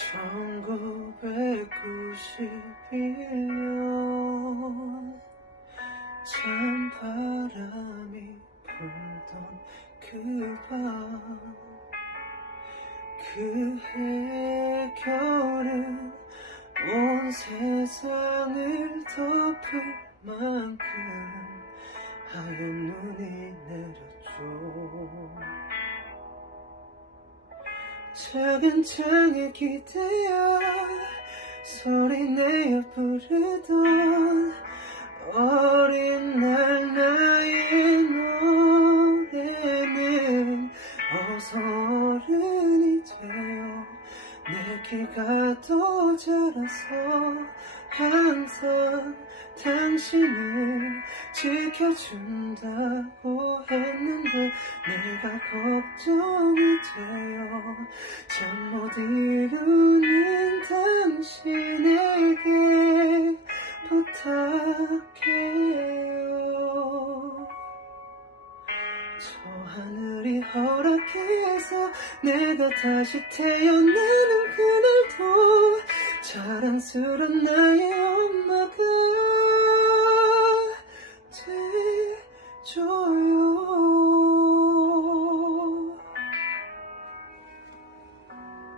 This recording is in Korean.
1991년 찬바람이 불던 그 밤, 그해 겨울은 온 세상을 덮을 만큼 하얀 눈이 내렸죠. 작은 창에 기대어 소리내어 부르던 어린 날 나의 노래는 어서 어른이 되어 내 길가 더 자라서 항상 당신을 지켜준다고 했는데 내가 걱정이 되어 잠 못 이루는 당신에게 부탁해요. 저 하늘이 허락해서 내가 다시 태어나는 그날도 자랑스런 나의 엄마가